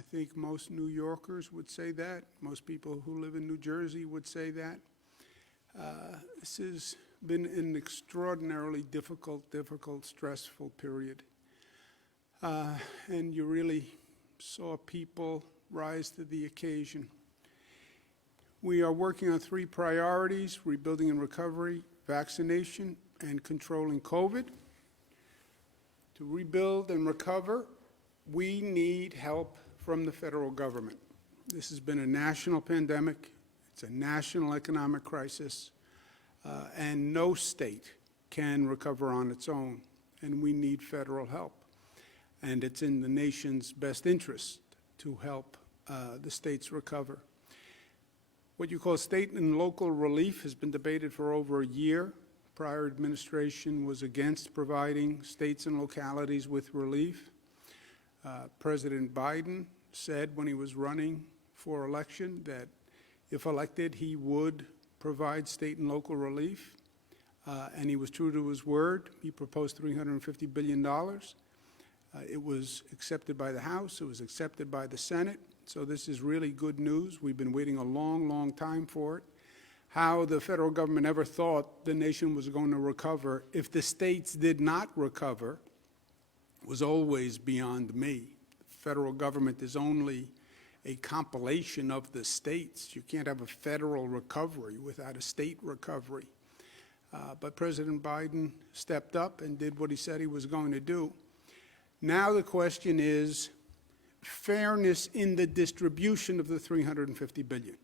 I think most New Yorkers would say that. Most people who live in New Jersey would say that. This has been an extraordinarily difficult, stressful period. And you really saw people rise to the occasion. We are working on 3 priorities: rebuilding and recovery, vaccination, and controlling COVID. To rebuild and recover, we need help from the federal government. This has been a national pandemic. It's a national economic crisis, and no state can recover on its own, and we need federal help. And it's in the nation's best interest to help the states recover. What you call state and local relief has been debated for over a year. Prior administration was against providing states and localities with relief. President Biden said when he was running for election that if elected, he would provide state and local relief, and he was true to his word. He proposed $350 billion. It was accepted by the House. It was accepted by the Senate. So this is really good news. We've been waiting a long, long time for it. How the federal government ever thought the nation was going to recover if the states did not recover was always beyond me. The federal government is only a compilation of the states. You can't have a federal recovery without a state recovery. But President Biden stepped up and did what he said he was going to do. Now the question is fairness in the distribution of the $350 billion.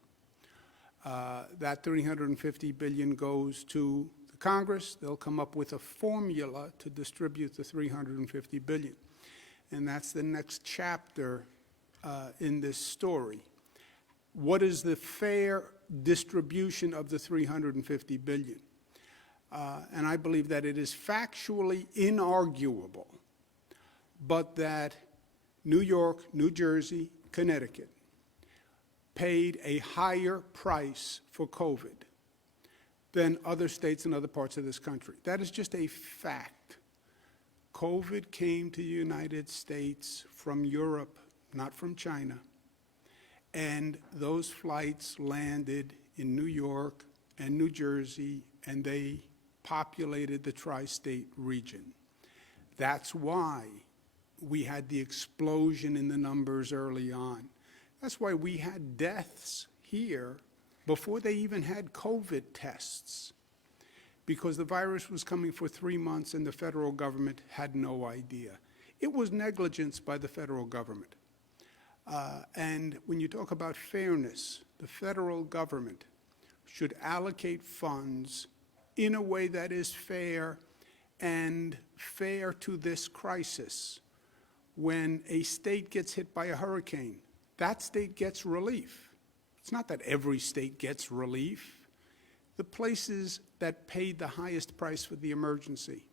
That $350 billion goes to the Congress. They'll come up with a formula to distribute the $350 billion. And that's the next chapter in this story. What is the fair distribution of the $350 billion? And I believe that it is factually inarguable, but that New York, New Jersey, Connecticut paid a higher price for COVID than other states and other parts of this country. That is just a fact. COVID came to the United States from Europe, not from China, and those flights landed in New York and New Jersey, and they populated the tri-state region. That's why we had the explosion in the numbers early on. That's why we had deaths here before they even had COVID tests, because the virus was coming for 3 months and the federal government had no idea. It was negligence by the federal government. And when you talk about fairness, the federal government should allocate funds in a way that is fair and fair to this crisis. When a state gets hit by a hurricane, that state gets relief. It's not that every state gets relief. The places that paid the highest price for the emergency,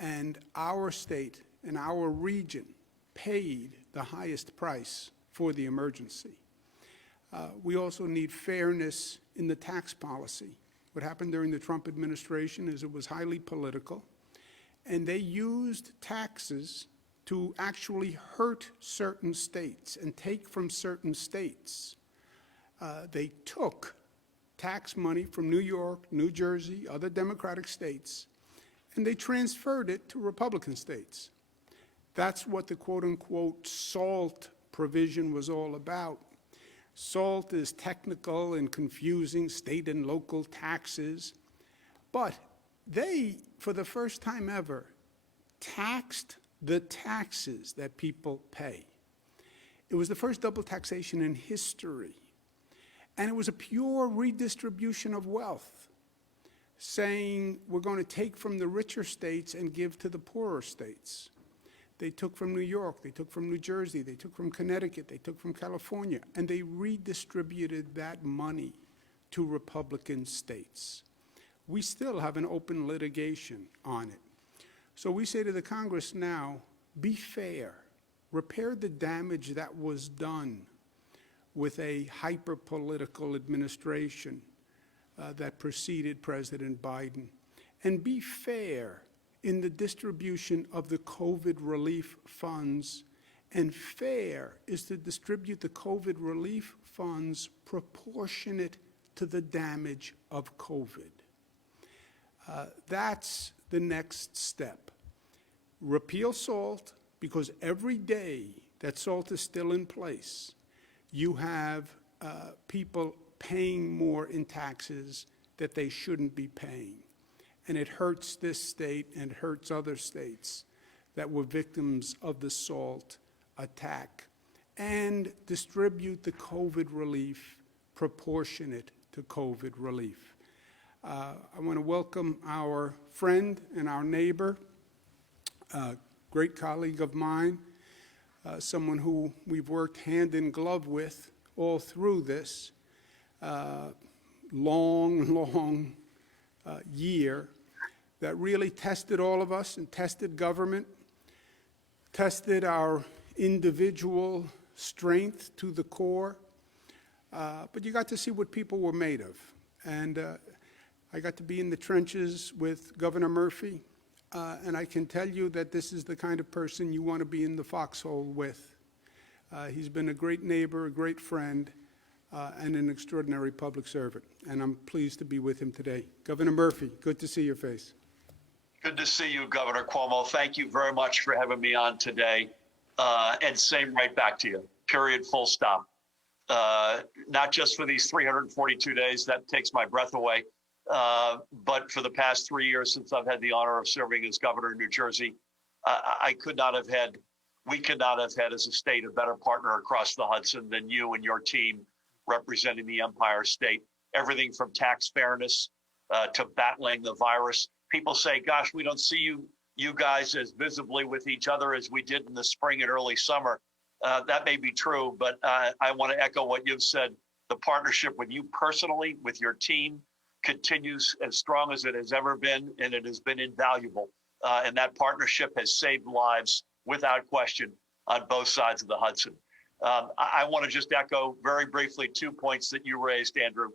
and our state and our region paid the highest price for the emergency. We also need fairness in the tax policy. What happened during the Trump administration is it was highly political, and they used taxes to actually hurt certain states and take from certain states. They took tax money from New York, New Jersey, other Democratic states, and they transferred it to Republican states. That's what the quote-unquote SALT provision was all about. SALT is technical and confusing, state and local taxes, but they, for the first time ever, taxed the taxes that people pay. It was the first double taxation in history, and it was a pure redistribution of wealth, saying we're going to take from the richer states and give to the poorer states. They took from New York, they took from New Jersey, they took from Connecticut, they took from California, and they redistributed that money to Republican states. We still have an open litigation on it. So we say to the Congress now, be fair, repair the damage that was done with a hyper-political administration that preceded President Biden, and be fair in the distribution of the COVID relief funds and fair is to distribute the COVID relief funds proportionate to the damage of COVID. That's the next step. Repeal SALT, because every day that SALT is still in place, you have people paying more in taxes that they shouldn't be paying. And it hurts this state and hurts other states that were victims of the SALT attack. And distribute the COVID relief proportionate to COVID relief. I want to welcome our friend and our neighbor, a great colleague of mine, someone who we've worked hand in glove with all through this long year that really tested all of us and tested government, tested our individual strength to the core, but you got to see what people were made of. And I got to be in the trenches with Governor Murphy, and I can tell you that this is the kind of person you want to be in the foxhole with. He's been a great neighbor, a great friend, and an extraordinary public servant, and I'm pleased to be with him today. Governor Murphy, good to see your face. Good to see you, Governor Cuomo. Thank you very much for having me on today. And same right back to you, period, full stop. Not just for these 342 days, that takes my breath away, but for the past 3 years since I've had the honor of serving as governor of New Jersey, we could not have had as a state a better partner across the Hudson than you and your team representing the Empire State. Everything from tax fairness to battling the virus. People say, gosh, we don't see you guys as visibly with each other as we did in the spring and early summer. That may be true, but I want to echo what you've said. The partnership with you personally, with your team, continues as strong as it has ever been, and it has been invaluable. And that partnership has saved lives without question on both sides of the Hudson. I want to just echo very briefly 2 points that you raised, Andrew.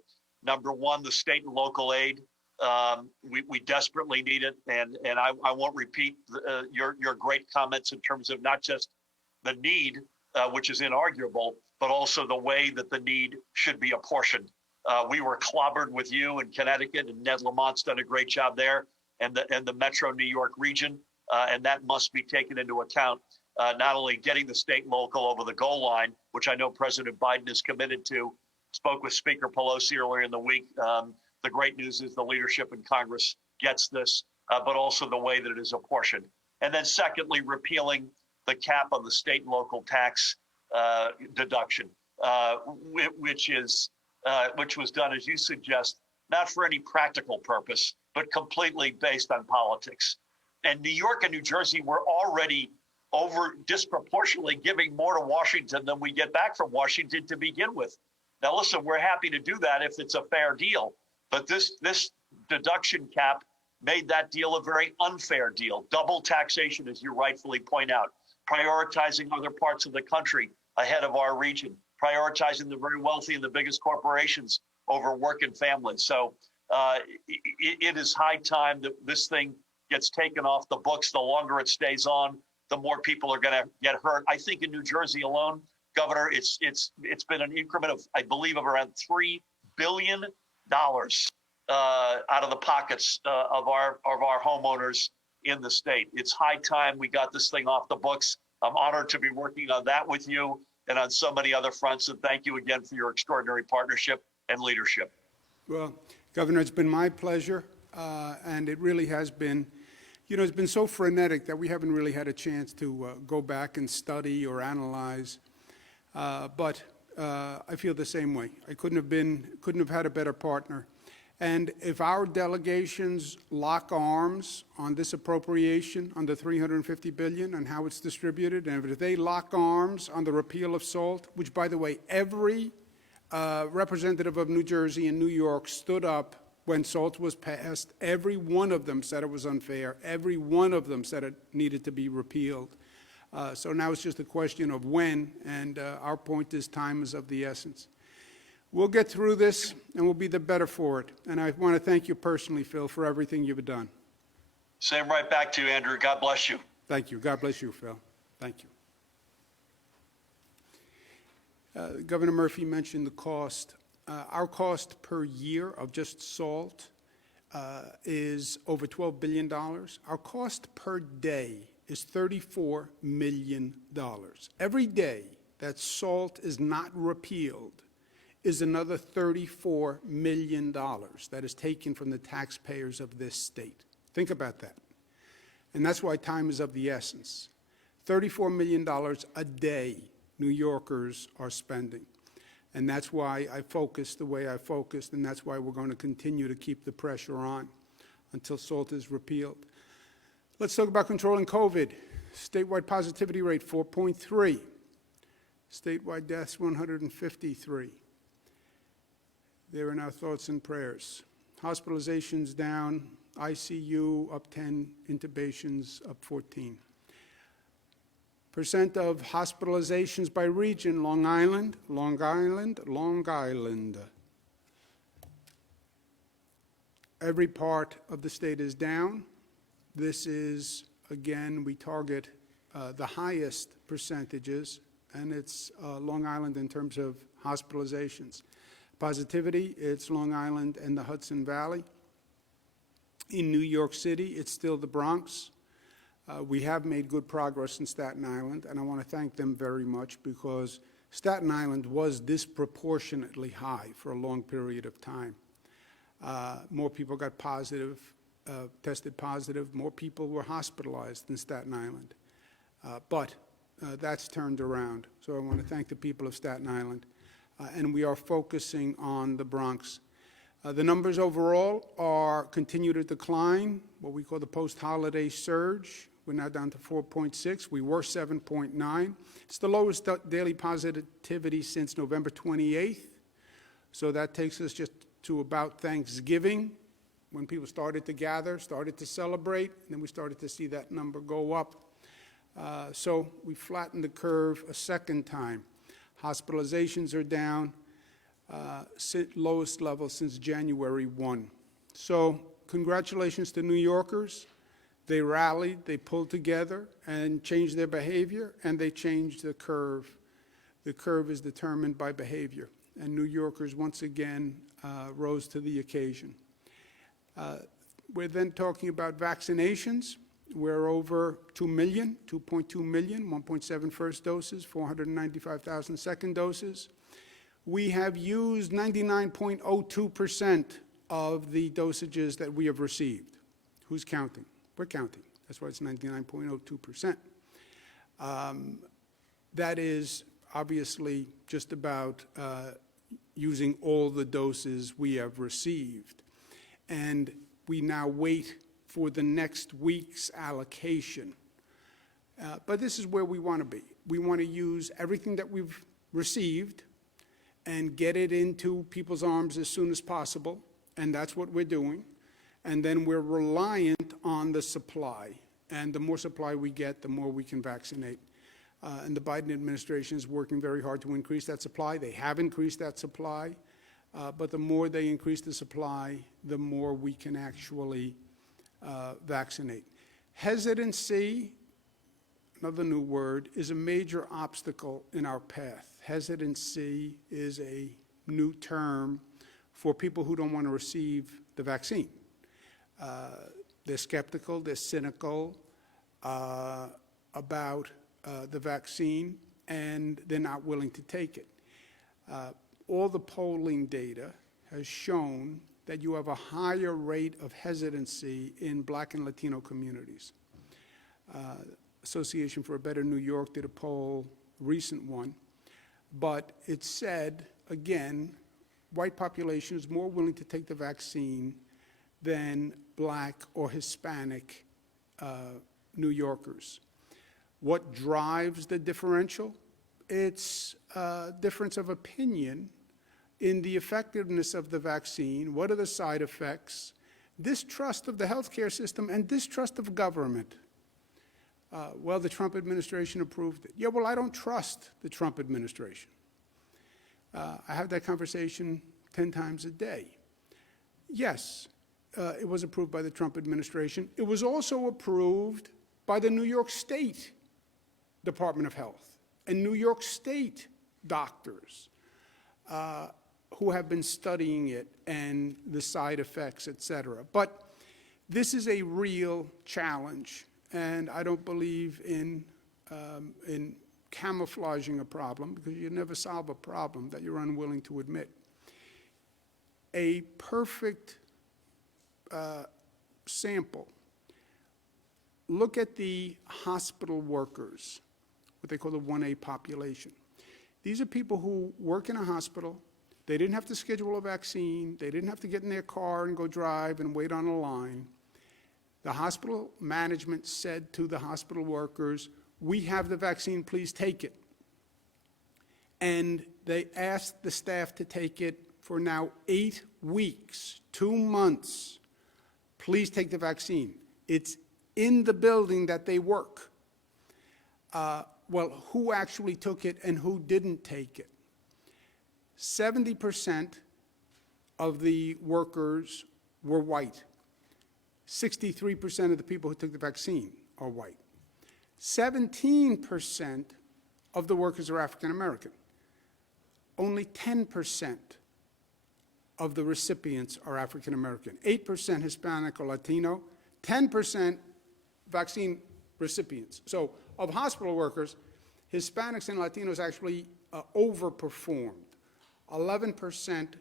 Number one, the state and local aid. We desperately need it, and I won't repeat your great comments in terms of not just the need, which is inarguable, but also the way that the need should be apportioned. We were clobbered with you in Connecticut, and Ned Lamont's done a great job there, and the Metro New York region, and that must be taken into account. Not only getting the state and local over the goal line, which I know President Biden is committed to. Spoke with Speaker Pelosi earlier in the week. The great news is the leadership in Congress gets this, but also the way that it is apportioned. And then secondly, repealing the cap on the state and local tax deduction, which was done, as you suggest, not for any practical purpose, but completely based on politics. And New York and New Jersey were already over disproportionately giving more to Washington than we get back from Washington to begin with. Now, listen, we're happy to do that if it's a fair deal. But this deduction cap made that deal a very unfair deal. Double taxation, as you rightfully point out, prioritizing other parts of the country ahead of our region, prioritizing the very wealthy and the biggest corporations over work and family. So it is high time that this thing gets taken off the books. The longer it stays on, the more people are going to get hurt. I think in New Jersey alone, Governor, it's been an increment of, I believe, of around $3 billion out of the pockets of our homeowners in the state. It's high time we got this thing off the books. I'm honored to be working on that with you and on so many other fronts. And thank you again for your extraordinary partnership and leadership. Well, Governor, it's been my pleasure, and it really has been. You know, it's been so frenetic that we haven't really had a chance to go back and study or analyze. But I feel the same way. I couldn't have had a better partner. And if our delegations lock arms on this appropriation, on the $350 billion and how it's distributed, and if they lock arms on the repeal of SALT, which, by the way, every representative of New Jersey and New York stood up when SALT was passed, every one of them said it was unfair. Every one of them said it needed to be repealed. So now it's just a question of when, and our point is time is of the essence. We'll get through this, and we'll be the better for it. And I want to thank you personally, Phil, for everything you've done. Same right back to you, Andrew. God bless you. Thank you. God bless you, Phil. Thank you. Governor Murphy mentioned the cost. Our cost per year of just salt is over $12 billion. Our cost per day is $34 million. Every day that salt is not repealed is another $34 million that is taken from the taxpayers of this state. Think about that. And that's why time is of the essence. $34 million a day New Yorkers are spending. And that's why I focused the way I focused, and that's why we're going to continue to keep the pressure on until SALT is repealed. Let's talk about controlling COVID. Statewide positivity rate, 4.3. Statewide deaths, 153. They're in our thoughts and prayers. Hospitalizations down, ICU up 10, intubations up 14. Percent of hospitalizations by region, Long Island, Long Island, Long Island. Every part of the state is down. This is, again, we target the highest percentages, and it's Long Island in terms of hospitalizations. Positivity, it's Long Island and the Hudson Valley. In New York City, it's still the Bronx. We have made good progress in Staten Island, and I want to thank them very much because Staten Island was disproportionately high for a long period of time. More people got positive, tested positive, more people were hospitalized in Staten Island. But that's turned around. So I want to thank the people of Staten Island. And we are focusing on the Bronx. The numbers overall continue to decline, what we call the post-holiday surge. We're now down to 4.6. We were 7.9. It's the lowest daily positivity since November 28th. So that takes us just to about Thanksgiving, when people started to gather, started to celebrate, and then we started to see that number go up. So we flattened the curve a second time. Hospitalizations are down, lowest level since January 1. So congratulations to New Yorkers. They rallied, they pulled together and changed their behavior, and they changed the curve. The curve is determined by behavior, and New Yorkers once again rose to the occasion. We're then talking about vaccinations. We're over 2 million, 2.2 million, 1.7 first doses, 495,000 second doses. We have used 99.02% of the dosages that we have received. Who's counting? We're counting. That's why it's 99.02%. That is obviously just about using all the doses we have received. And we now wait for the next week's allocation. But this is where we want to be. We want to use everything that we've received and get it into people's arms as soon as possible, and that's what we're doing. And then we're reliant on the supply. And the more supply we get, the more we can vaccinate. And the Biden administration is working very hard to increase that supply. They have increased that supply. But the more they increase the supply, the more we can actually vaccinate. Hesitancy, another new word, is a major obstacle in our path. Hesitancy is a new term for people who don't want to receive the vaccine. They're skeptical, they're cynical about the vaccine, and they're not willing to take it. All the polling data has shown that you have a higher rate of hesitancy in Black and Latino communities. Association for a Better New York did a poll, a recent one, but it said, again, white population is more willing to take the vaccine than Black or Hispanic New Yorkers. What drives the differential? It's a difference of opinion in the effectiveness of the vaccine. What are the side effects? Distrust of the healthcare system and distrust of government. Well, the Trump administration approved it. Yeah, well, I don't trust the Trump administration. I have that conversation 10 times a day. Yes, it was approved by the Trump administration. It was also approved by the New York State Department of Health and New York State doctors who have been studying it and the side effects, et cetera. But this is a real challenge, and I don't believe in camouflaging a problem, because you never solve a problem that you're unwilling to admit. A perfect sample. Look at the hospital workers, what they call the 1A population. These are people who work in a hospital. They didn't have to schedule a vaccine. They didn't have to get in their car and go drive and wait on a line. The hospital management said to the hospital workers, "We have the vaccine, please take it." And they asked the staff to take it for now 8 weeks, 2 months. Please take the vaccine. It's in the building that they work. Well, who actually took it and who didn't take it? 70% of the workers were white. 63% of the people who took the vaccine are white. 17% of the workers are African American. Only 10% of the recipients are African American. 8% Hispanic or Latino, 10% vaccine recipients. So of hospital workers, Hispanics and Latinos actually overperformed. 11%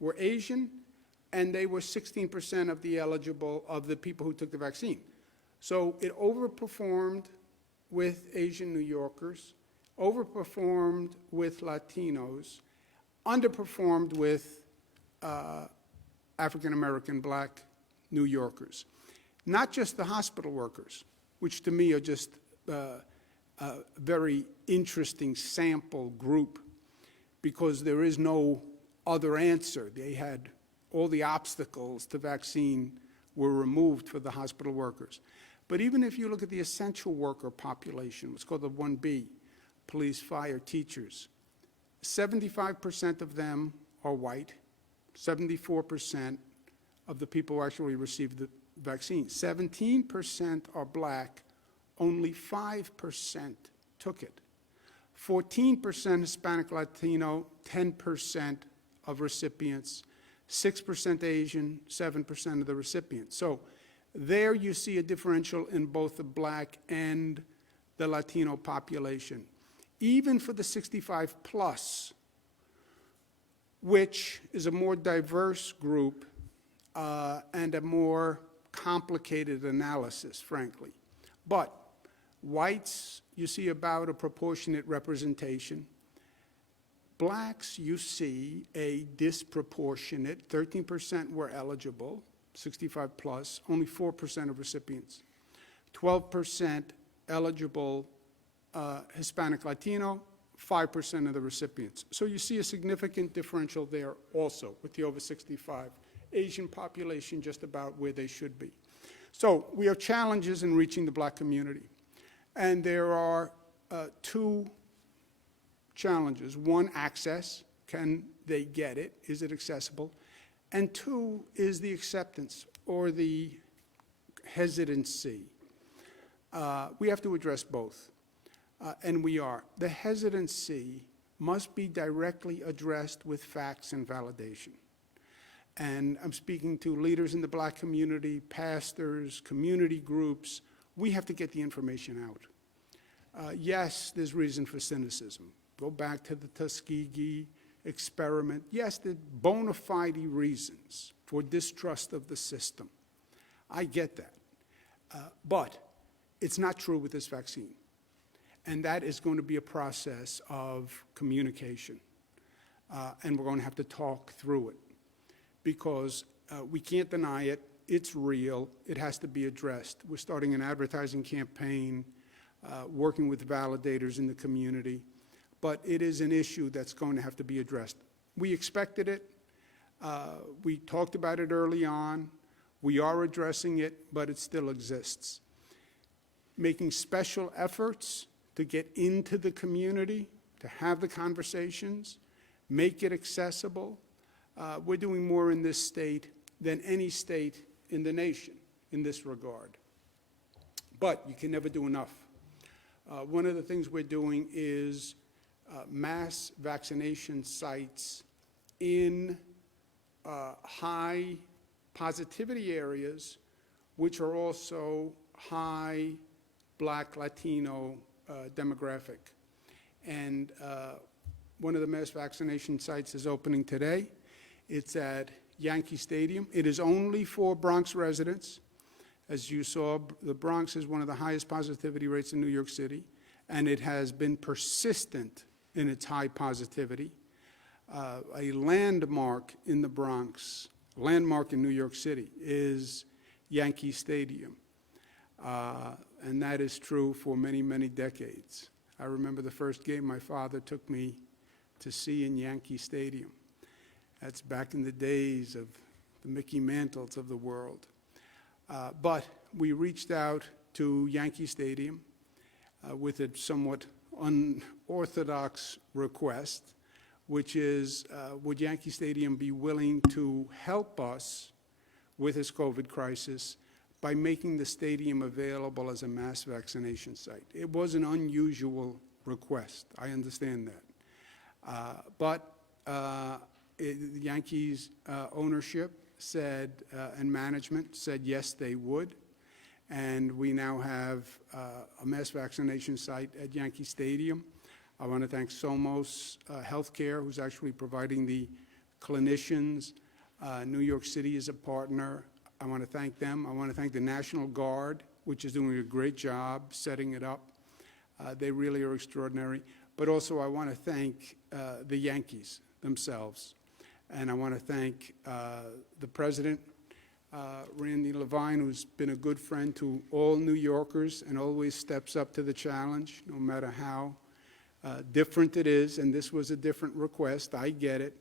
were Asian, and they were 16% of the people who took the vaccine. So it overperformed with Asian New Yorkers, overperformed with Latinos, underperformed with African American, Black New Yorkers. Not just the hospital workers, which to me are just a very interesting sample group, because there is no other answer. They had all the obstacles to vaccine were removed for the hospital workers. But even if you look at the essential worker population, what's called the 1B, police, fire, teachers, 75% of them are white, 74% of the people who actually received the vaccine. 17% are Black, only 5% took it. 14% Hispanic Latino, 10% of recipients, 6% Asian, 7% of the recipients. So there you see a differential in both the Black and the Latino population. Even for the 65 plus, which is a more diverse group and a more complicated analysis, frankly. But whites, you see about a proportionate representation. Blacks, you see a disproportionate, 13% were eligible, 65 plus, only 4% of recipients. 12% eligible Hispanic Latino, 5% of the recipients. So you see a significant differential there also with the over 65. Asian population just about where they should be. So we have challenges in reaching the Black community. And there are 2 challenges. 1, access. Can they get it? Is it accessible? And 2 is the acceptance or the hesitancy. We have to address both, and we are. The hesitancy must be directly addressed with facts and validation. And I'm speaking to leaders in the Black community, pastors, community groups. We have to get the information out. Yes, there's reason for cynicism. Go back to the Tuskegee experiment. Yes, there are bona fide reasons for distrust of the system. I get that. But it's not true with this vaccine. And that is going to be a process of communication. And we're going to have to talk through it, because we can't deny it. It's real. It has to be addressed. We're starting an advertising campaign, working with validators in the community. But it is an issue that's going to have to be addressed. We expected it. We talked about it early on. We are addressing it, but it still exists. Making special efforts to get into the community, to have the conversations, make it accessible. We're doing more in this state than any state in the nation in this regard. But you can never do enough. One of the things we're doing is mass vaccination sites in high positivity areas, which are also high Black, Latino demographic. And one of the mass vaccination sites is opening today. It's at Yankee Stadium. It is only for Bronx residents. As you saw, the Bronx is one of the highest positivity rates in New York City, and it has been persistent in its high positivity. A landmark in the Bronx, landmark in New York City, is Yankee Stadium. And that is true for many, many decades. I remember the first game my father took me to see in Yankee Stadium. That's back in the days of the Mickey Mantles of the world. But we reached out to Yankee Stadium with a somewhat unorthodox request, which is, would Yankee Stadium be willing to help us with this COVID crisis by making the stadium available as a mass vaccination site? It was an unusual request, I understand that. But the Yankees ownership said, and management said yes, they would. And we now have a mass vaccination site at Yankee Stadium. I want to thank Somos Healthcare, who's actually providing the clinicians. New York City is a partner. I want to thank them. I want to thank the National Guard, which is doing a great job setting it up. They really are extraordinary. But also I want to thank the Yankees themselves. And I want to thank the president, Randy Levine, who's been a good friend to all New Yorkers and always steps up to the challenge, no matter how different it is. And this was a different request. I get it.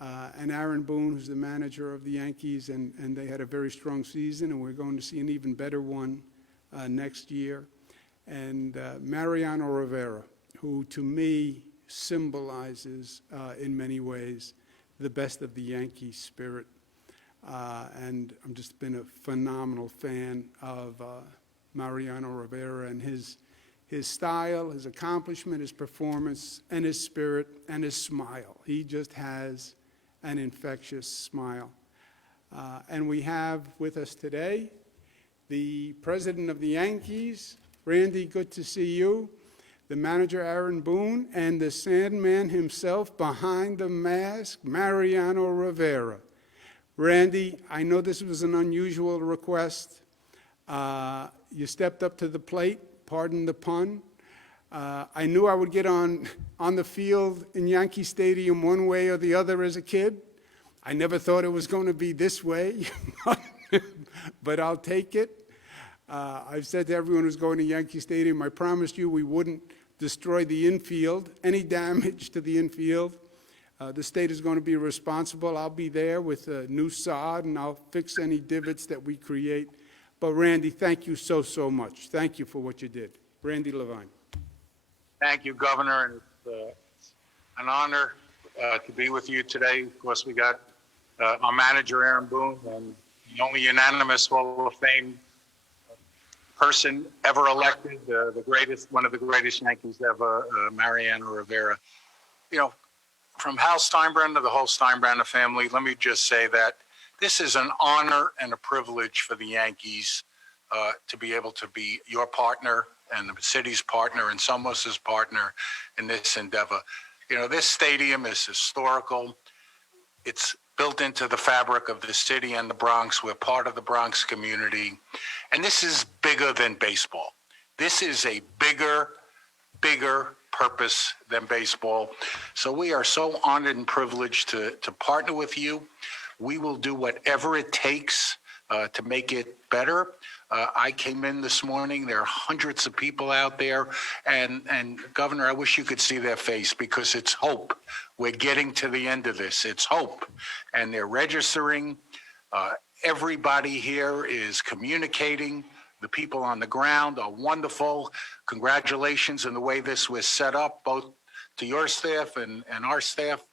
And Aaron Boone, who's the manager of the Yankees, and they had a very strong season, and we're going to see an even better one next year. And Mariano Rivera, who to me symbolizes in many ways the best of the Yankee spirit. And I've just been a phenomenal fan of Mariano Rivera and his style, his accomplishment, his performance, and his spirit, and his smile. He just has an infectious smile. And we have with us today the president of the Yankees. Randy, good to see you. The manager, Aaron Boone, and the Sandman himself behind the mask, Mariano Rivera. Randy, I know this was an unusual request. You stepped up to the plate, pardon the pun. I knew I would get on the field in Yankee Stadium one way or the other as a kid. I never thought it was going to be this way, but I'll take it. I've said to everyone who's going to Yankee Stadium, I promised you we wouldn't destroy the infield, any damage to the infield. The state is going to be responsible. I'll be there with a new sod, and I'll fix any divots that we create. But Randy, thank you so, so much. Thank you for what you did. Randy Levine. Thank you, Governor, and it's an honor to be with you today. Of course, we got our manager, Aaron Boone, and the only unanimous Hall of Fame person ever elected, the greatest, one of the greatest Yankees ever, Mariano Rivera. You know, from Hal Steinbrenner, the whole Steinbrenner family, let me just say that this is an honor and a privilege for the Yankees to be able to be your partner and the city's partner and Somos's partner in this endeavor. You know, this stadium is historical. It's built into the fabric of the city and the Bronx. We're part of the Bronx community. And this is bigger than baseball. This is a bigger purpose than baseball. So we are so honored and privileged to partner with you. We will do whatever it takes to make it better. I came in this morning, there are hundreds of people out there, and Governor, I wish you could see their face because it's hope. We're getting to the end of this. It's hope. And they're registering. Everybody here is communicating. The people on the ground are wonderful. Congratulations on the way this was set up, both to your staff and our staff.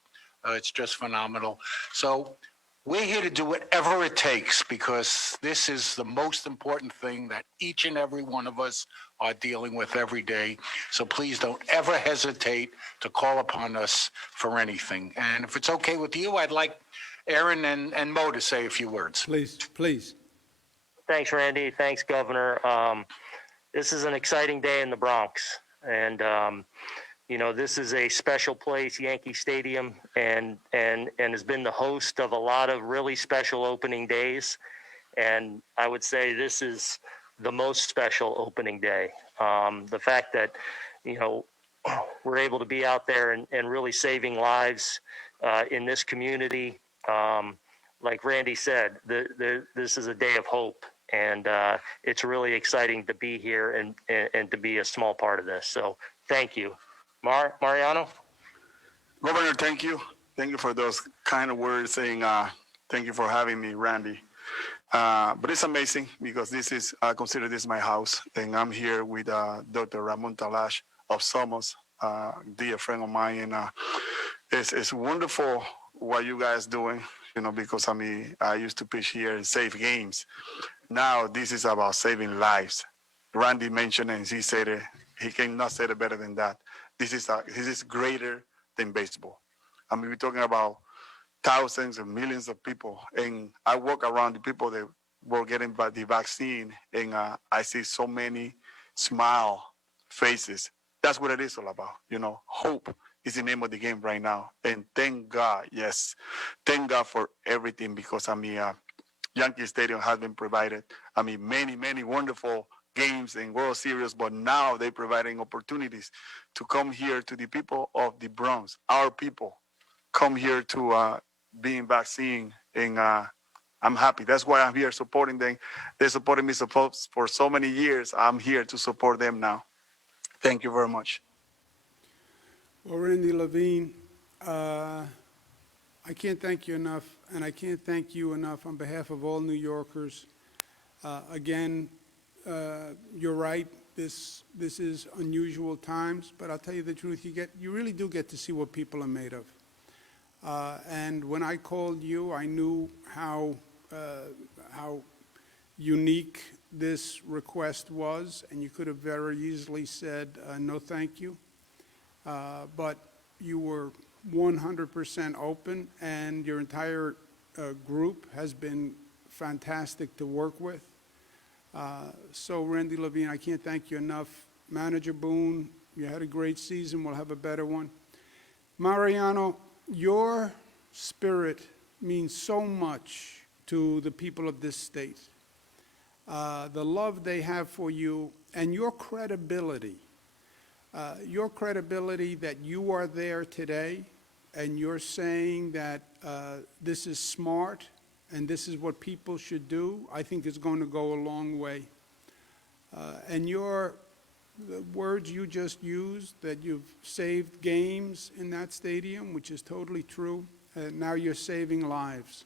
It's just phenomenal. So We're here to do whatever it takes because this is the most important thing that each and every one of us are dealing with every day. So please don't ever hesitate to call upon us for anything. And if it's okay with you, I'd like Aaron and Mo to say a few words. Please, please. Thanks, Randy. Thanks, Governor. This is an exciting day in the Bronx. And, this is a special place, Yankee Stadium, and has been the host of a lot of really special opening days. And I would say this is the most special opening day. The fact that, we're able to be out there and really saving lives in this community. Like Randy said, this is a day of hope. And it's really exciting to be here and to be a small part of this. So thank you. Mariano? Governor, thank you. Thank you for those kind of words saying thank you for having me, Randy. But it's amazing because I consider this my house. And I'm here with Dr. Ramon Talash of Somos, dear friend of mine. And it's wonderful what you guys doing, because I used to pitch here and save games. Now this is about saving lives. Randy mentioned it, and he said it. He cannot say it better than that. This is greater than baseball. We're talking about thousands and millions of people. And I walk around the people that were getting the vaccine, and I see so many smile faces. That's what it is all about. Hope is the name of the game right now. And thank God, yes, thank God for everything because Yankee Stadium has been provided. Many, many wonderful games and World Series, but now they're providing opportunities to come here to the people of the Bronx. Our people come here to being vaccinated, and I'm happy. That's why I'm here supporting them. They supported me for so many years. I'm here to support them now. Thank you very much. Well, Randy Levine, I can't thank you enough, and I can't thank you enough on behalf of all New Yorkers. Again, you're right. This is unusual times, but I'll tell you the truth. You really do get to see what people are made of. And when I called you, I knew how unique this request was, and you could have very easily said no, thank you. But you were 100% open, and your entire group has been fantastic to work with. So, Randy Levine, I can't thank you enough. Manager Boone, you had a great season. We'll have a better one. Mariano, your spirit means so much to the people of this state. The love they have for you and your credibility that you are there today and you're saying that this is smart and this is what people should do, I think is going to go a long way. And the words you just used, that you've saved games in that stadium, which is totally true, and now you're saving lives.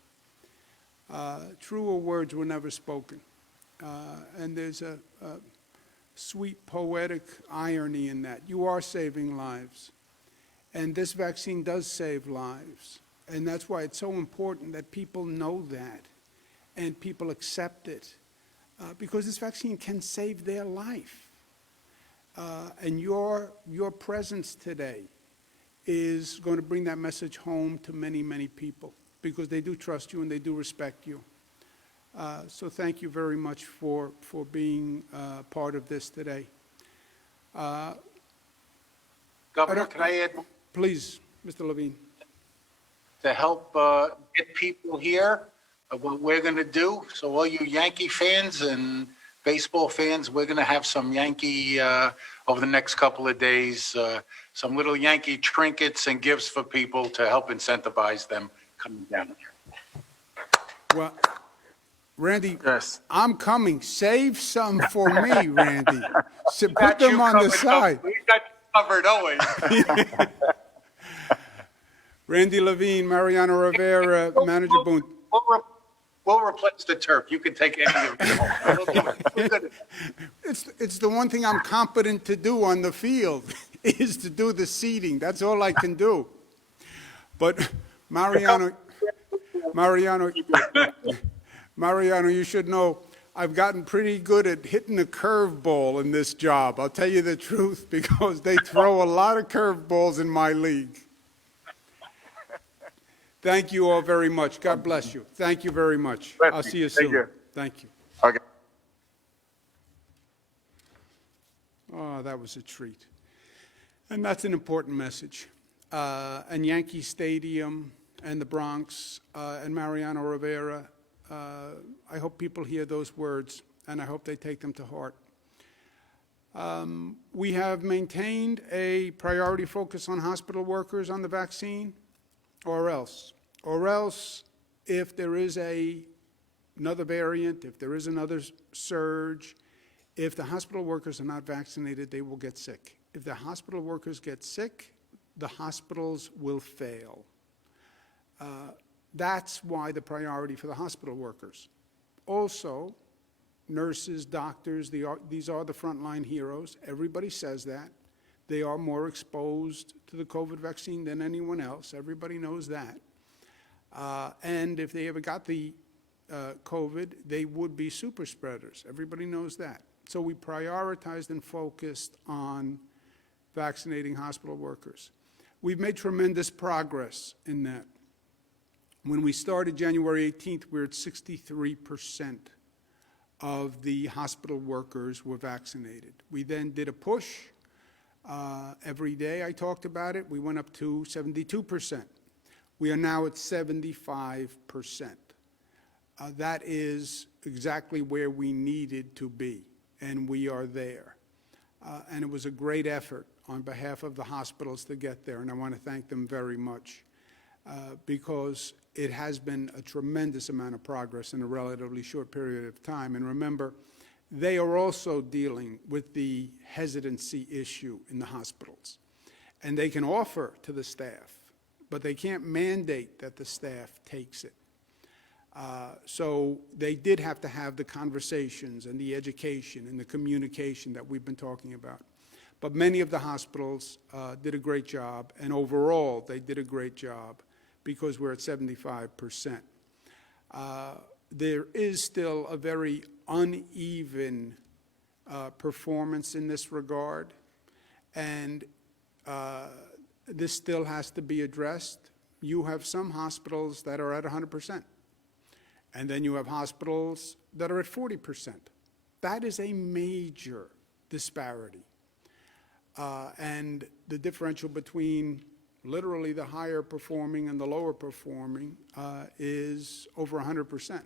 Truer words were never spoken. And there's a sweet poetic irony in that. You are saving lives. And this vaccine does save lives. And that's why it's so important that people know that and people accept it. Because this vaccine can save their life. And your presence today is going to bring that message home to many, many people because they do trust you and they do respect you. So thank you very much for being part of this today. Governor, can I add, Please, Mr. Levine. to help get people here, what we're going to do? So all you Yankee fans and baseball fans, we're going to have some Yankee, over the next couple of days, some little Yankee trinkets and gifts for people to help incentivize them coming down here. Well, Randy, Yes. I'm coming. Save some for me, Randy. So put Got them you on the covered, side. We got you covered always. Randy Levine, Mariano Rivera, Manager Boone. We'll replace the turf. You can take any of it. It's the one thing I'm competent to do on the field is to do the seating. That's all I can do. But Mariano, Mariano, Mariano, you should know, I've gotten pretty good at hitting a curveball in this job. I'll tell you the truth, because they throw a lot of curveballs in my league. Thank you all very much. God bless you. Thank you very much. I'll see you soon. Thank you. Thank you. Okay. Oh, that was a treat. And that's an important message. And Yankee Stadium and the Bronx and Mariano Rivera, I hope people hear those words, and I hope they take them to heart. We have maintained a priority focus on hospital workers on the vaccine, or else, if there is another variant, if there is another surge, if the hospital workers are not vaccinated, they will get sick. If the hospital workers get sick, the hospitals will fail. That's why the priority for the hospital workers. Also, nurses, doctors, these are the frontline heroes. Everybody says that. They are more exposed to the COVID vaccine than anyone else. Everybody knows that. And if they ever got the COVID, they would be super spreaders. Everybody knows that. So we prioritized and focused on vaccinating hospital workers. We've made tremendous progress in that. When we started January 18th, we were at 63% of the hospital workers were vaccinated. We then did a push. Every day I talked about it. We went up to 72%. We are now at 75%. That is exactly where we needed to be, and we are there. And it was a great effort on behalf of the hospitals to get there, and I want to thank them very much because it has been a tremendous amount of progress in a relatively short period of time. And remember, they are also dealing with the hesitancy issue in the hospitals. And they can offer to the staff, but they can't mandate that the staff takes it. So they did have to have the conversations and the education and the communication that we've been talking about. But many of the hospitals did a great job, and overall they did a great job because we're at 75%. There is still a very uneven performance in this regard, and this still has to be addressed. You have some hospitals that are at 100%, and then you have hospitals that are at 40%. That is a major disparity. And the differential between literally the higher performing and the lower performing is over 100%.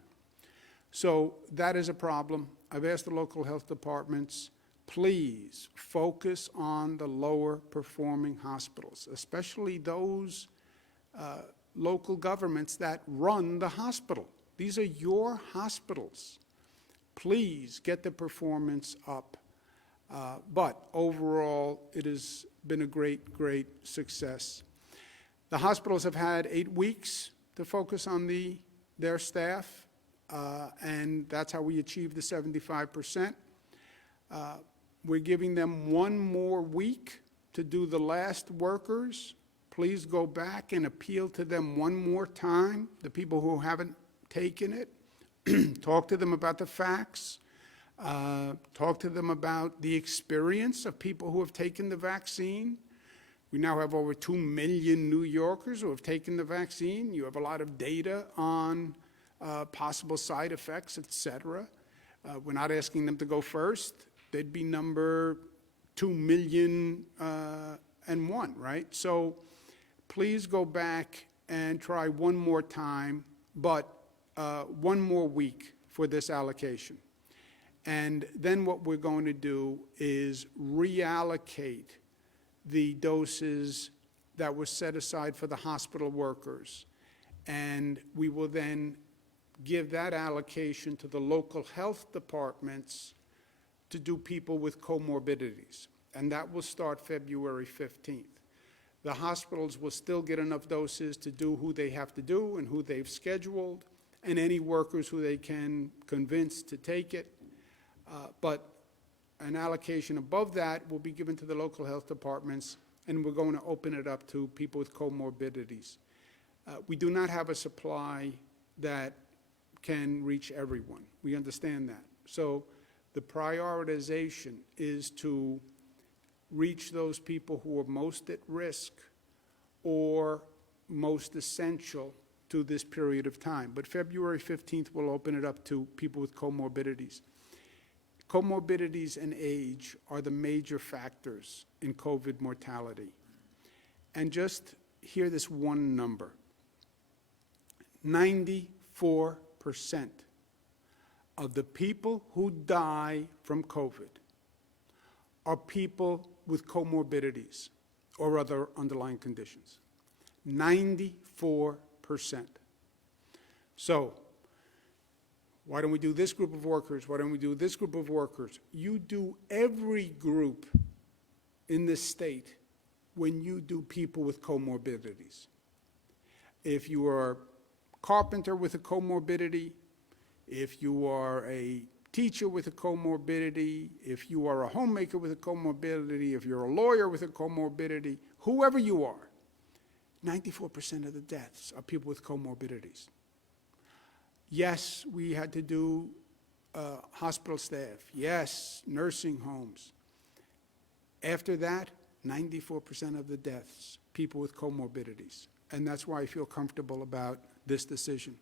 So that is a problem. I've asked the local health departments, please focus on the lower performing hospitals, especially those local governments that run the hospital. These are your hospitals. Please get the performance up. But overall, it has been a great, great success. The hospitals have had 8 weeks to focus on their staff, and that's how we achieved the 75%. We're giving them 1 more week to do the last workers. Please go back and appeal to them 1 more time, the people who haven't taken it. Talk to them about the facts. Talk to them about the experience of people who have taken the vaccine. We now have over 2 million New Yorkers who have taken the vaccine. You have a lot of data on possible side effects, et cetera. We're not asking them to go first. They'd be number 2,000,001, right? So please go back and try 1 more time, but 1 more week for this allocation. And then what we're going to do is reallocate the doses that were set aside for the hospital workers. And we will then give that allocation to the local health departments to do people with comorbidities. And that will start February 15th. The hospitals will still get enough doses to do who they have to do and who they've scheduled, and any workers who they can convince to take it. But an allocation above that will be given to the local health departments, and we're going to open it up to people with comorbidities. We do not have a supply that can reach everyone. We understand that. So the prioritization is to reach those people who are most at risk or most essential to this period of time. But February 15th will open it up to people with comorbidities. Comorbidities and age are the major factors in COVID mortality. And just hear this one number. 94% of the people who die from COVID are people with comorbidities or other underlying conditions. 94%. So, why don't we do this group of workers? Why don't we do this group of workers? You do every group in this state when you do people with comorbidities. If you are a carpenter with a comorbidity, if you are a teacher with a comorbidity, if you are a homemaker with a comorbidity, if you're a lawyer with a comorbidity, whoever you are, 94% of the deaths are people with comorbidities. Yes, we had to do hospital staff. Yes, nursing homes. After that, 94% of the deaths, people with comorbidities. And that's why I feel comfortable about this decision.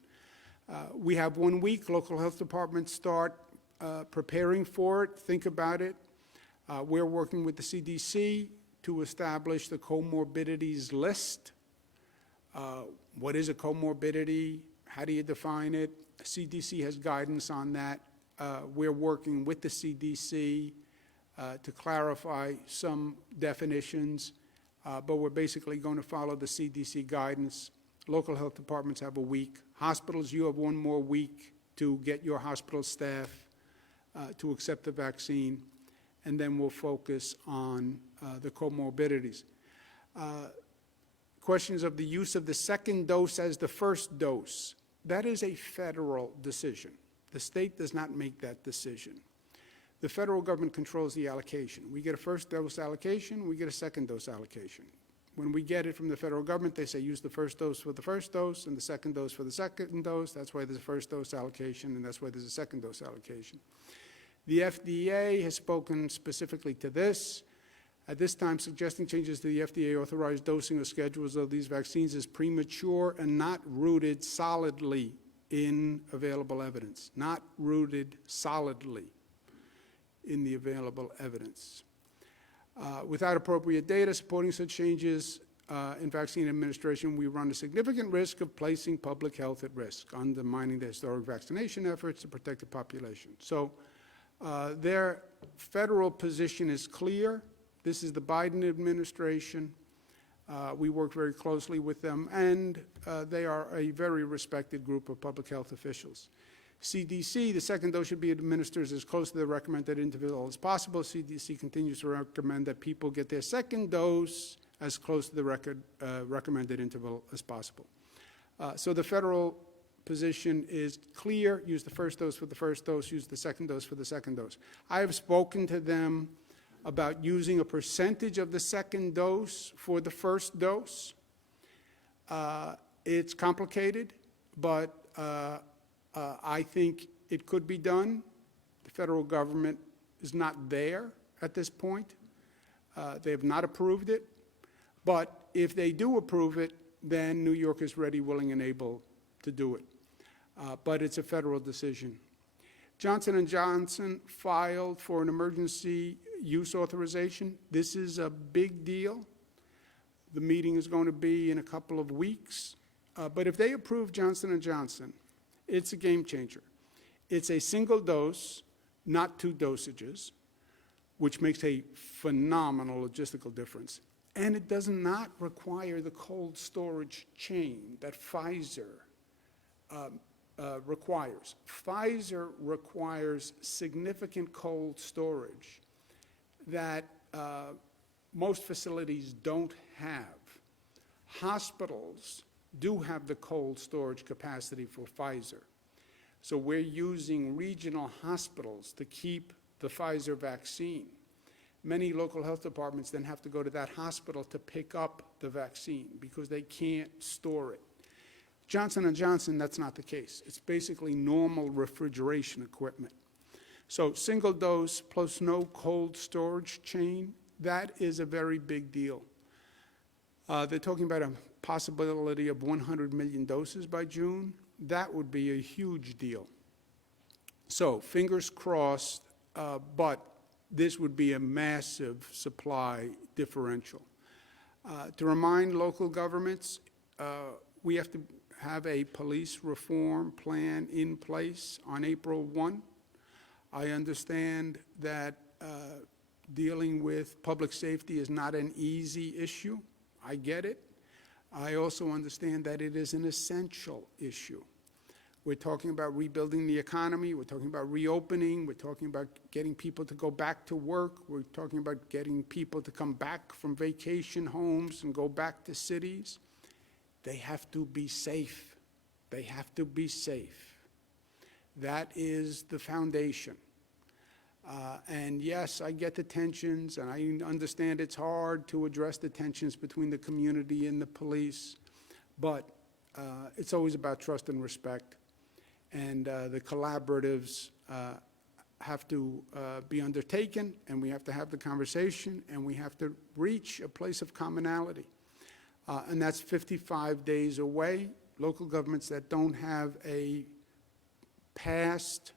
We have 1 week. Local health departments start preparing for it. Think about it. We're working with the CDC to establish the comorbidities list. What is a comorbidity? How do you define it? CDC has guidance on that. We're working with the CDC to clarify some definitions, but we're basically going to follow the CDC guidance. Local health departments have a week. Hospitals, you have 1 more week to get your hospital staff to accept the vaccine, and then we'll focus on the comorbidities. Questions of the use of the second dose as the first dose. That is a federal decision. The state does not make that decision. The federal government controls the allocation. We get a first dose allocation, we get a second dose allocation. When we get it from the federal government, they say use the first dose for the first dose and the second dose for the second dose. That's why there's a first dose allocation, and that's why there's a second dose allocation. The FDA has spoken specifically to this. At this time, suggesting changes to the FDA-authorized dosing or schedules of these vaccines is premature and not rooted solidly in available evidence. Not rooted solidly in the available evidence. Without appropriate data supporting such changes in vaccine administration, we run a significant risk of placing public health at risk, undermining the historic vaccination efforts to protect the population. So their federal position is clear. This is the Biden administration. We work very closely with them, and they are a very respected group of public health officials. CDC, the second dose should be administered as close to the recommended interval as possible. CDC continues to recommend that people get their second dose as close to the recommended interval as possible. So the federal position is clear. Use the first dose for the first dose. Use the second dose for the second dose. I have spoken to them about using a percentage of the second dose for the first dose. It's complicated, but I think it could be done. The federal government is not there at this point. They have not approved it. But if they do approve it, then New York is ready, willing, and able to do it. But it's a federal decision. Johnson & Johnson filed for an emergency use authorization. This is a big deal. The meeting is going to be in a couple of weeks. But if they approve Johnson & Johnson, it's a game changer. It's a single dose, not 2 dosages, which makes a phenomenal logistical difference. And it does not require the cold storage chain that Pfizer requires. Pfizer requires significant cold storage that most facilities don't have. Hospitals do have the cold storage capacity for Pfizer. So we're using regional hospitals to keep the Pfizer vaccine. Many local health departments then have to go to that hospital to pick up the vaccine because they can't store it. Johnson & Johnson, that's not the case. It's basically normal refrigeration equipment. So single dose plus no cold storage chain, that is a very big deal. They're talking about a possibility of 100 million doses by June. That would be a huge deal. So fingers crossed, but this would be a massive supply differential. To remind local governments, we have to have a police reform plan in place on April 1. I understand that dealing with public safety is not an easy issue. I get it. I also understand that it is an essential issue. We're talking about rebuilding the economy. We're talking about reopening. We're talking about getting people to go back to work. We're talking about getting people to come back from vacation homes and go back to cities. They have to be safe. They have to be safe. That is the foundation. And yes, I get the tensions, and I understand it's hard to address the tensions between the community and the police, but it's always about trust and respect. And the collaboratives have to be undertaken, and we have to have the conversation, and we have to reach a place of commonality. And that's 55 days away. Local governments that don't have a passed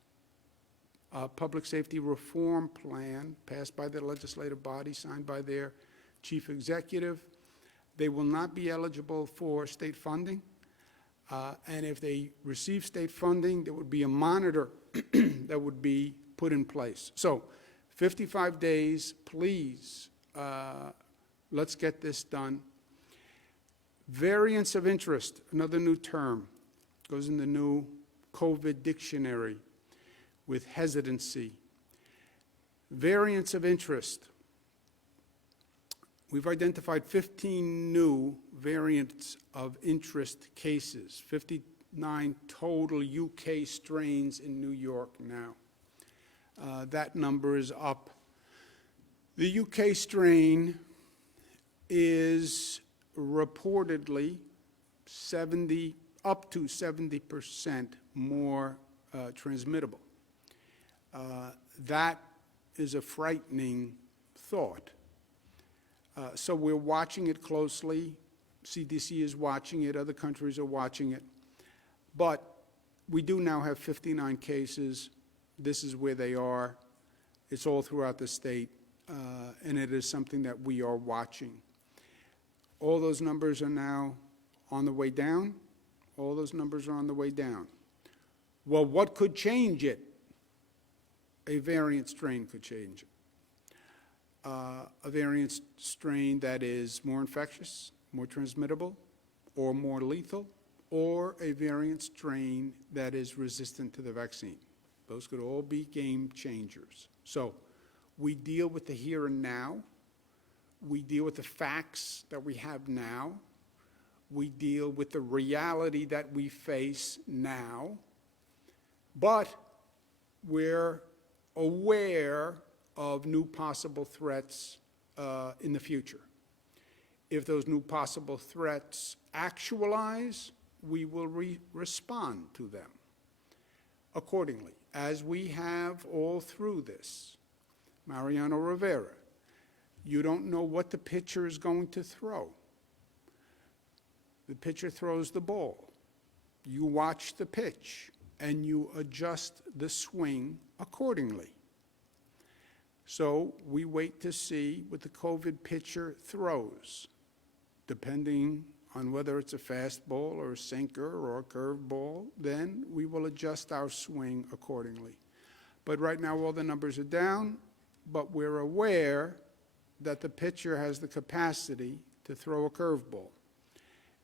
public safety reform plan passed by their legislative body, signed by their chief executive, they will not be eligible for state funding. And if they receive state funding, there would be a monitor that would be put in place. So 55 days, please, let's get this done. Variants of interest, another new term, goes in the new COVID dictionary with hesitancy. Variants of interest. We've identified 15 new variants of interest cases, 59 total UK strains in New York now. That number is up. The UK strain is reportedly up to 70% more transmittable. That is a frightening thought. So we're watching it closely. CDC is watching it. Other countries are watching it. But we do now have 59 cases. This is where they are. It's all throughout the state, and it is something that we are watching. All those numbers are now on the way down. All those numbers are on the way down. Well, what could change it? A variant strain could change it. A variant strain that is more infectious, more transmittable, or more lethal, or a variant strain that is resistant to the vaccine. Those could all be game changers. So we deal with the here and now. We deal with the facts that we have now. We deal with the reality that we face now. But we're aware of new possible threats in the future. If those new possible threats actualize, we will respond to them accordingly, as we have all through this. Mariano Rivera, you don't know what the pitcher is going to throw. The pitcher throws the ball. You watch the pitch, and you adjust the swing accordingly. So we wait to see what the COVID pitcher throws, depending on whether it's a fastball or a sinker or a curveball. Then we will adjust our swing accordingly. But right now all the numbers are down, but we're aware that the pitcher has the capacity to throw a curveball.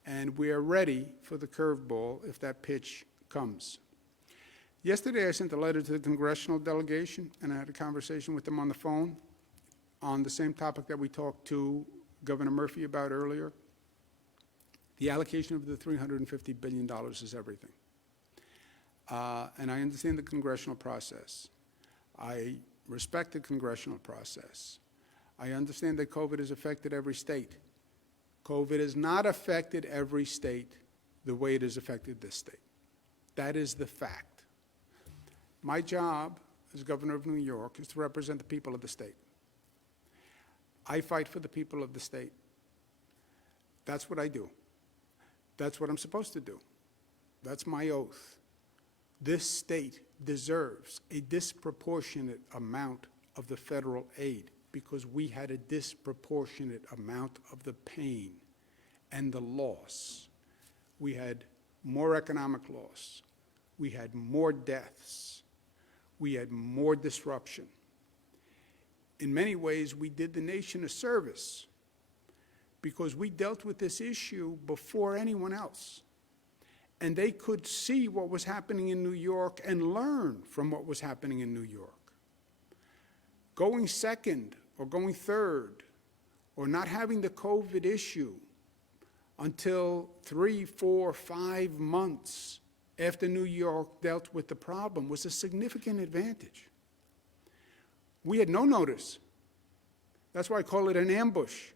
And we are ready for the curveball if that pitch comes. Yesterday, I sent a letter to the congressional delegation, and I had a conversation with them on the phone on the same topic that we talked to Governor Murphy about earlier. The allocation of the $350 billion is everything. And I understand the congressional process. I respect the congressional process. I understand that COVID has affected every state. COVID has not affected every state the way it has affected this state. That is the fact. My job as governor of New York is to represent the people of the state. I fight for the people of the state. That's what I do. That's what I'm supposed to do. That's my oath. This state deserves a disproportionate amount of the federal aid because we had a disproportionate amount of the pain and the loss. We had more economic loss. We had more deaths. We had more disruption. In many ways, we did the nation a service because we dealt with this issue before anyone else. And they could see what was happening in New York and learn from what was happening in New York. Going second or going third or not having the COVID issue until 3, 4, 5 months after New York dealt with the problem was a significant advantage. We had no notice. That's why I call it an ambush.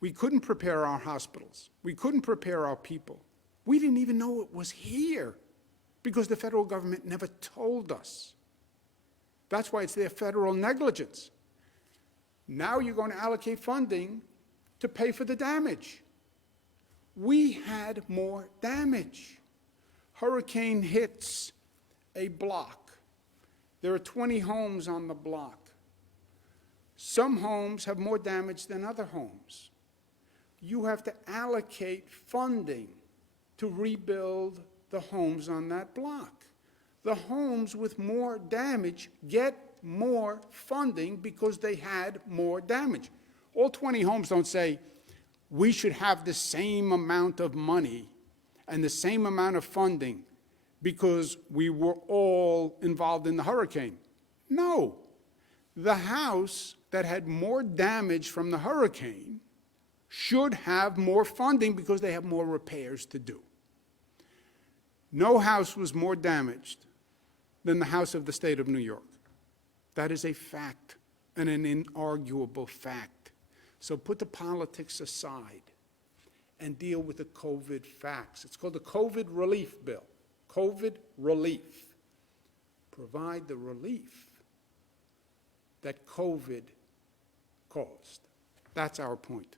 We couldn't prepare our hospitals. We couldn't prepare our people. We didn't even know it was here because the federal government never told us. That's why it's their federal negligence. Now you're going to allocate funding to pay for the damage. We had more damage. Hurricane hits a block. There are 20 homes on the block. Some homes have more damage than other homes. You have to allocate funding to rebuild the homes on that block. The homes with more damage get more funding because they had more damage. All 20 homes don't say, we should have the same amount of money and the same amount of funding because we were all involved in the hurricane. No. The house that had more damage from the hurricane should have more funding because they have more repairs to do. No house was more damaged than the house of the state of New York. That is a fact and an inarguable fact. So put the politics aside and deal with the COVID facts. It's called the COVID relief bill. COVID relief. Provide the relief that COVID caused. That's our point.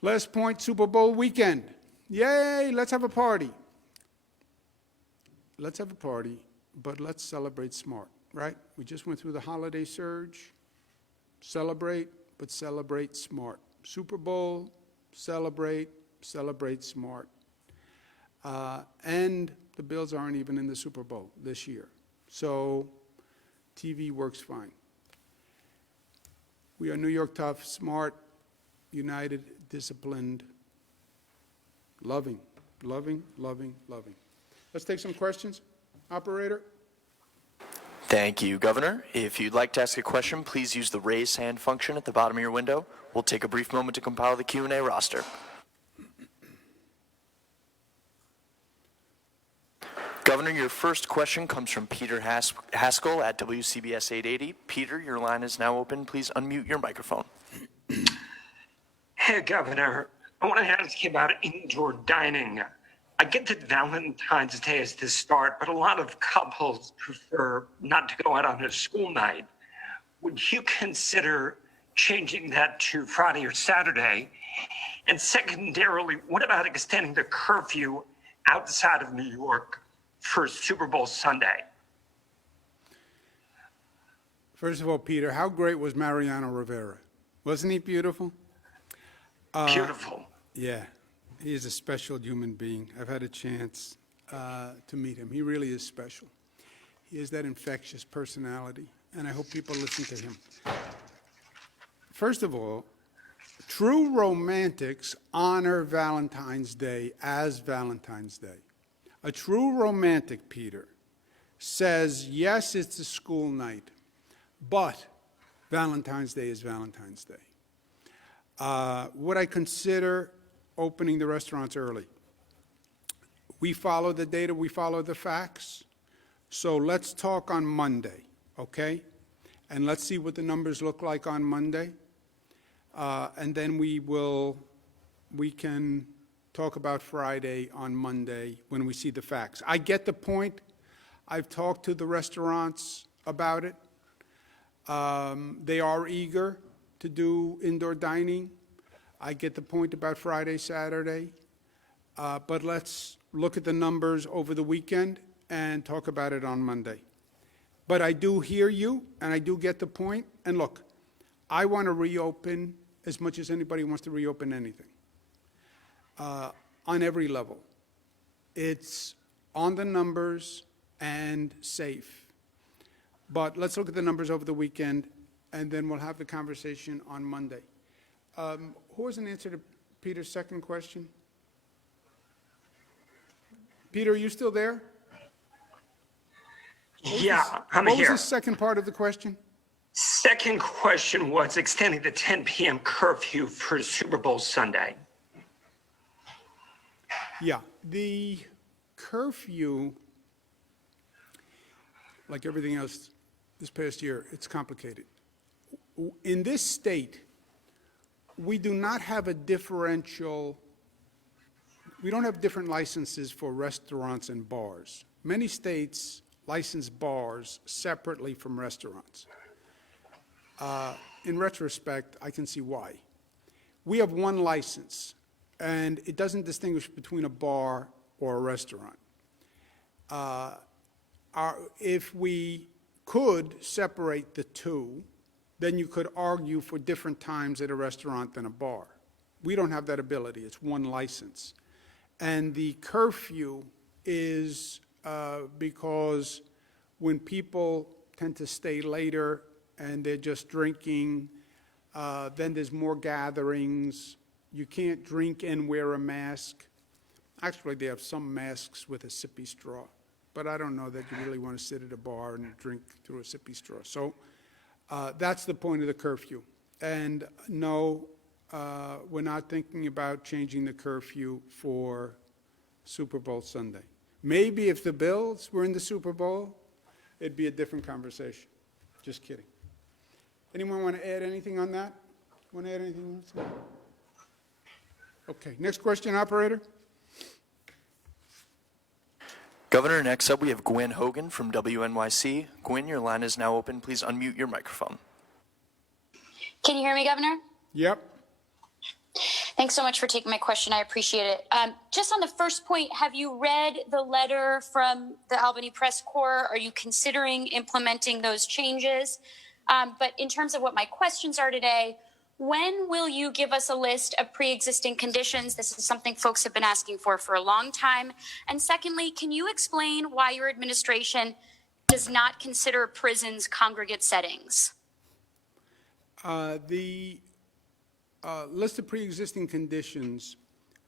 Last point, Super Bowl weekend. Yay, let's have a party. Let's have a party, but let's celebrate smart, right? We just went through the holiday surge. Celebrate, but celebrate smart. Super Bowl, celebrate smart. And the Bills aren't even in the Super Bowl this year. So TV works fine. We are New York tough, smart, united, disciplined, loving. Let's take some questions. Operator? Thank you, Governor. If you'd like to ask a question, please use the raise hand function at the bottom of your window. We'll take a brief moment to compile the Q&A roster. Governor, your first question comes from Peter Haskell at WCBS 880. Peter, your line is now open. Please unmute your microphone. Hey, Governor, I want to ask you about indoor dining. I get that Valentine's Day is the start, but a lot of couples prefer not to go out on a school night. Would you consider changing that to Friday or Saturday? And secondarily, what about extending the curfew outside of New York for Super Bowl Sunday? First of all, Peter, how great was Mariano Rivera? Wasn't he beautiful? Beautiful. Yeah, he is a special human being. I've had a chance to meet him. He really is special. He has that infectious personality, and I hope people listen to him. First of all, true romantics honor Valentine's Day as Valentine's Day. A true romantic, Peter, says, yes, it's a school night, but Valentine's Day is Valentine's Day. Would I consider opening the restaurants early? We follow the data, we follow the facts. So let's talk on Monday, okay? And let's see what the numbers look like on Monday. And then we can talk about Friday on Monday when we see the facts. I get the point. I've talked to the restaurants about it. They are eager to do indoor dining. I get the point about Friday, Saturday. But let's look at the numbers over the weekend and talk about it on Monday. But I do hear you, and I do get the point. And look, I want to reopen as much as anybody wants to reopen anything, on every level. It's on the numbers and safe. But let's look at the numbers over the weekend, and then we'll have the conversation on Monday. Who has an answer to Peter's second question? Peter, are you still there? Yeah, I'm What was here. the second part of the question? Second question was extending the 10 p.m. curfew for Super Bowl Sunday. Yeah, the curfew, like everything else this past year, it's complicated. In this state, we do not have a differential, we don't have different licenses for restaurants and bars. Many states license bars separately from restaurants. In retrospect, I can see why. We have one license, and it doesn't distinguish between a bar or a restaurant. If we could separate the two, then you could argue for different times at a restaurant than a bar. We don't have that ability. It's one license. And the curfew is because when people tend to stay later and they're just drinking, then there's more gatherings. You can't drink and wear a mask. Actually, they have some masks with a sippy straw, but I don't know that you really want to sit at a bar and drink through a sippy straw. So that's the point of the curfew. And no, we're not thinking about changing the curfew for Super Bowl Sunday. Maybe if the Bills were in the Super Bowl, it'd be a different conversation. Just kidding. Anyone want to add anything on that? Want to add anything else? Okay, next question, operator. Governor, next up we have Gwen Hogan from WNYC. Gwen, your line is now open. Please unmute your microphone. Can you hear me, Governor? Yep. Thanks so much for taking my question. I appreciate it. Just on the first point, have you read the letter from the Albany Press Corps? Are you considering implementing those changes? But in terms of what my questions are today, when will you give us a list of pre-existing conditions? This is something folks have been asking for a long time. And secondly, can you explain why your administration does not consider prisons congregate settings? The list of pre-existing conditions,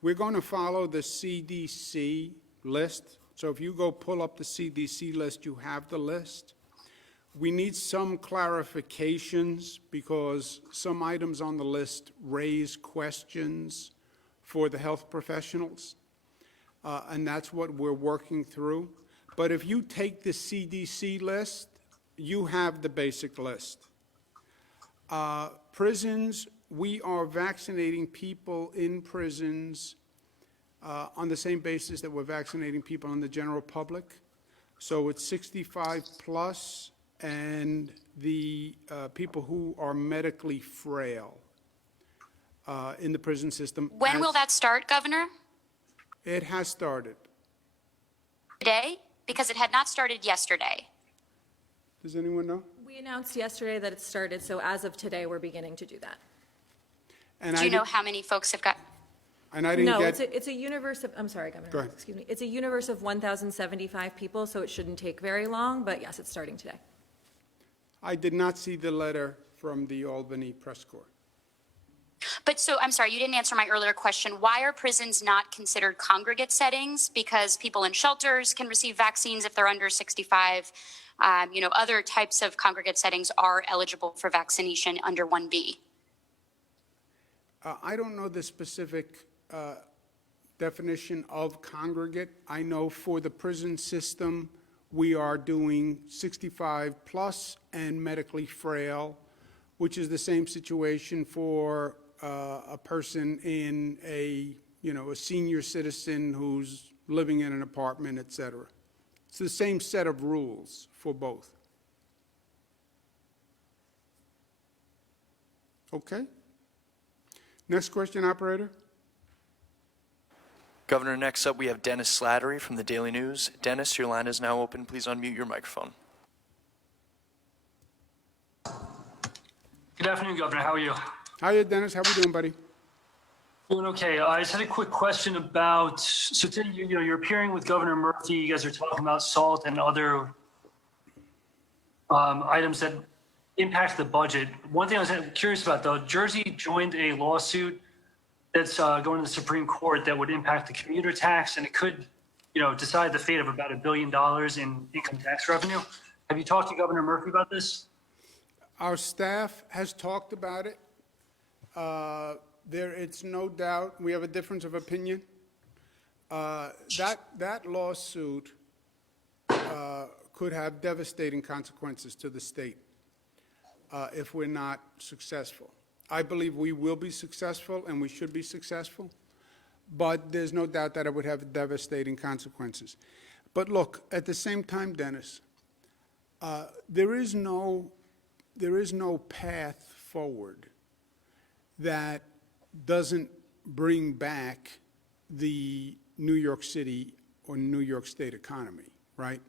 we're going to follow the CDC list. So if you go pull up the CDC list, you have the list. We need some clarifications because some items on the list raise questions for the health professionals, and that's what we're working through. But if you take the CDC list, you have the basic list. Prisons, we are vaccinating people in prisons on the same basis that we're vaccinating people in the general public. So it's 65 plus and the people who are medically frail in the prison system. When will that start, Governor? It has started. Today? Because it had not started yesterday. Does anyone know? We announced yesterday that it started, so as of today, we're beginning to do that. And Do you know how many folks have got? And I didn't No, get. it's a universe of, I'm sorry, Governor. Go ahead. Excuse me. It's a universe of 1,075 people, so it shouldn't take very long, but yes, it's starting today. I did not see the letter from the Albany Press Corps. But so, I'm sorry, you didn't answer my earlier question. Why are prisons not considered congregate settings? Because people in shelters can receive vaccines if they're under 65. Other types of congregate settings are eligible for vaccination under 1B. I don't know the specific definition of congregate. I know for the prison system, we are doing 65 plus and medically frail, which is the same situation for a person in a a senior citizen who's living in an apartment, et cetera. It's the same set of rules for both. Okay? Next question, operator. Governor, next up we have Dennis Slattery from the Daily News. Dennis, your line is now open. Please unmute your microphone. Good afternoon, Governor. How are you? Hiya, Dennis. How we doing, buddy? Doing okay. I just had a quick question about, so today, you're appearing with Governor Murphy. You guys are talking about SALT and other items that impact the budget. One thing I was curious about, though, Jersey joined a lawsuit that's going to the Supreme Court that would impact the commuter tax, and it could, decide the fate of about $1 billion in income tax revenue. Have you talked to Governor Murphy about this? Our staff has talked about it. It's no doubt, we have a difference of opinion. That lawsuit could have devastating consequences to the state if we're not successful. I believe we will be successful and we should be successful, but there's no doubt that it would have devastating consequences. But look, at the same time, Dennis, there is no path forward that doesn't bring back the New York City or New York State economy, right?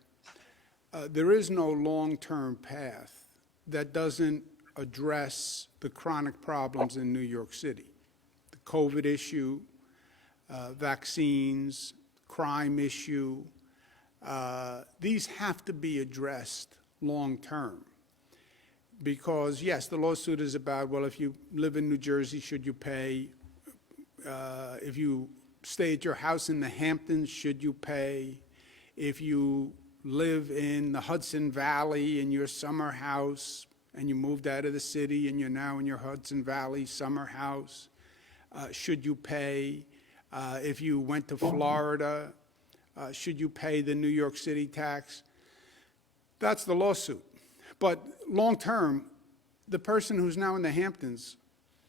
There is no long-term path that doesn't address the chronic problems in New York City. The COVID issue, vaccines, crime issue, these have to be addressed long-term. Because, yes, the lawsuit is about, well, if you live in New Jersey, should you pay? If you stay at your house in the Hamptons, should you pay? If you live in the Hudson Valley in your summer house and you moved out of the city and you're now in your Hudson Valley summer house, should you pay? If you went to Florida, should you pay the New York City tax? That's the lawsuit. But long-term, the person who's now in the Hamptons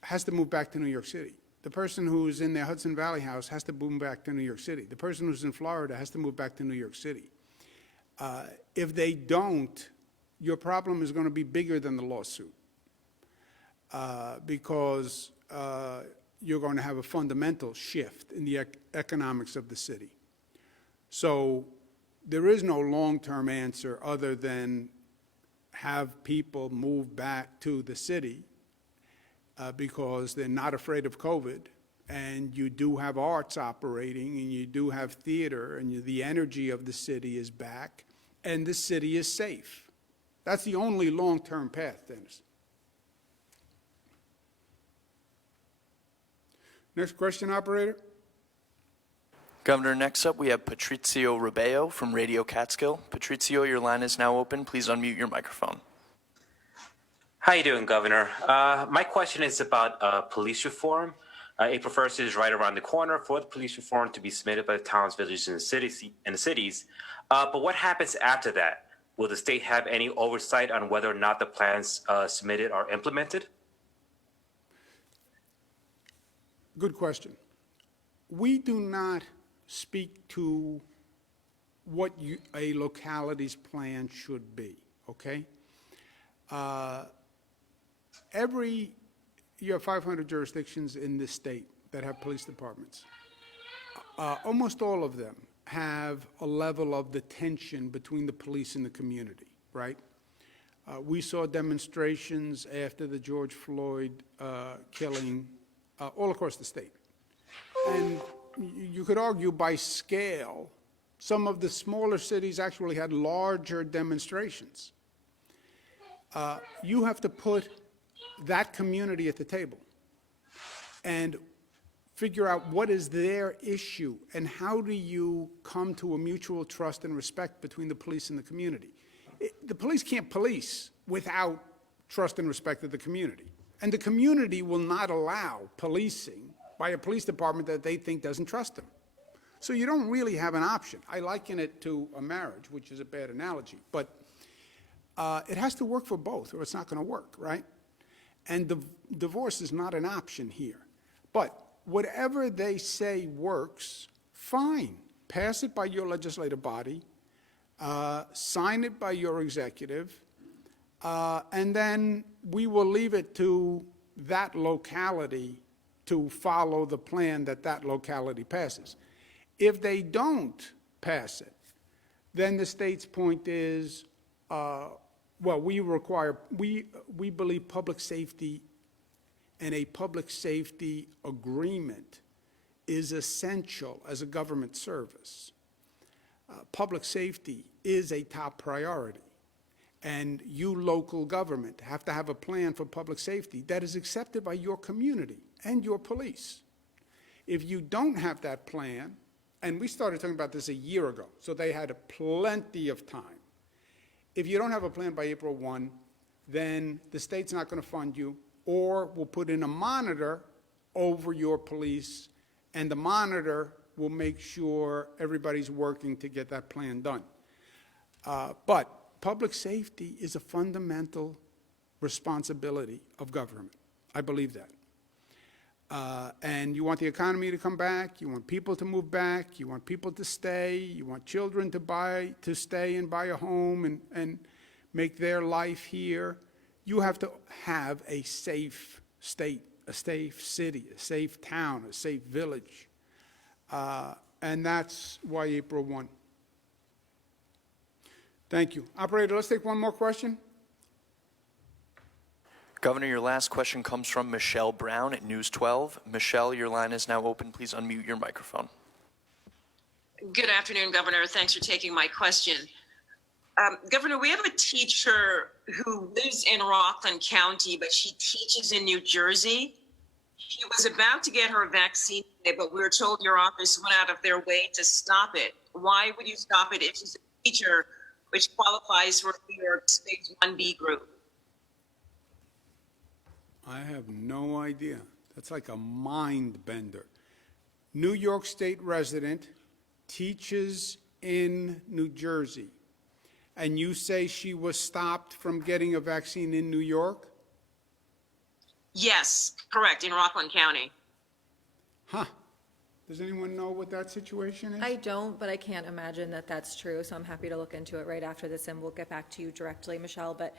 has to move back to New York City. The person who's in their Hudson Valley house has to move back to New York City. The person who's in Florida has to move back to New York City. If they don't, your problem is going to be bigger than the lawsuit because you're going to have a fundamental shift in the economics of the city. So there is no long-term answer other than have people move back to the city because they're not afraid of COVID, and you do have arts operating, and you do have theater, and the energy of the city is back, and the city is safe. That's the only long-term path, Dennis. Next question, operator. Governor, next up we have Patrizio Rubeo from Radio Catskill. Patrizio, your line is now open. Please unmute your microphone. How you doing, Governor? My question is about police reform. April 1st is right around the corner for the police reform to be submitted by the towns, villages, and the cities. But what happens after that? Will the state have any oversight on whether or not the plans submitted are implemented? Good question. We do not speak to what a locality's plan should be, okay? You have 500 jurisdictions in this state that have police departments. Almost all of them have a level of the tension between the police and the community, right? We saw demonstrations after the George Floyd killing all across the state. And you could argue by scale, some of the smaller cities actually had larger demonstrations. You have to put that community at the table and figure out what is their issue and how do you come to a mutual trust and respect between the police and the community. The police can't police without trust and respect of the community. And the community will not allow policing by a police department that they think doesn't trust them. So you don't really have an option. I liken it to a marriage, which is a bad analogy, but it has to work for both or it's not going to work, right? And divorce is not an option here. But whatever they say works, fine. Pass it by your legislative body, sign it by your executive, and then we will leave it to that locality to follow the plan that that locality passes. If they don't pass it, then the state's point is, well, we believe public safety and a public safety agreement is essential as a government service. Public safety is a top priority. And you, local government, have to have a plan for public safety that is accepted by your community and your police. If you don't have that plan, and we started talking about this a year ago, so they had plenty of time. If you don't have a plan by April 1, then the state's not going to fund you, or will put in a monitor over your police, and the monitor will make sure everybody's working to get that plan done. But public safety is a fundamental responsibility of government. I believe that. And you want the economy to come back, you want people to move back, you want people to stay, you want children to stay and buy a home and make their life here. You have to have a safe state, a safe city, a safe town, a safe village. And that's why April 1. Thank you. Operator, let's take one more question. Governor, your last question comes from Michelle Brown at News 12. Michelle, your line is now open. Please unmute your microphone. Good afternoon, Governor. Thanks for taking my question. Governor, we have a teacher who lives in Rockland County, but she teaches in New Jersey. She was about to get her vaccine today, but we were told your office went out of their way to stop it. Why would you stop it if she's a teacher, which qualifies for New York's Phase 1B group? I have no idea. That's like a mind bender. New York State resident teaches in New Jersey, and you say she was stopped from getting a vaccine in New York? Yes, correct, in Rockland County. Huh. Does anyone know what that situation is? I don't, but I can't imagine that that's true, so I'm happy to look into it right after this, and we'll get back to you directly, Michelle. But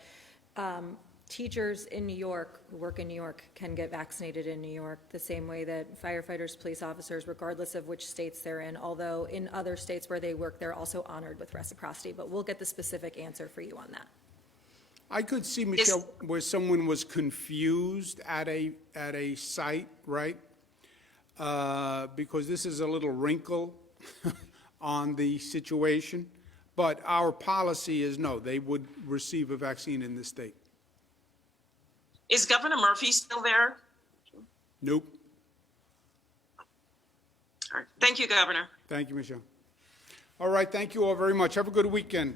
teachers in New York who work in New York can get vaccinated in New York the same way that firefighters, police officers, regardless of which states they're in, although in other states where they work, they're also honored with reciprocity. But we'll get the specific answer for you on that. I could see, Michelle, where someone was confused at a site, right? Because this is a little wrinkle on the situation. But our policy is no, they would receive a vaccine in this state. Is Governor Murphy still there? Nope. All right. Thank you, Governor. Thank you, Michelle. All right, thank you all very much. Have a good weekend.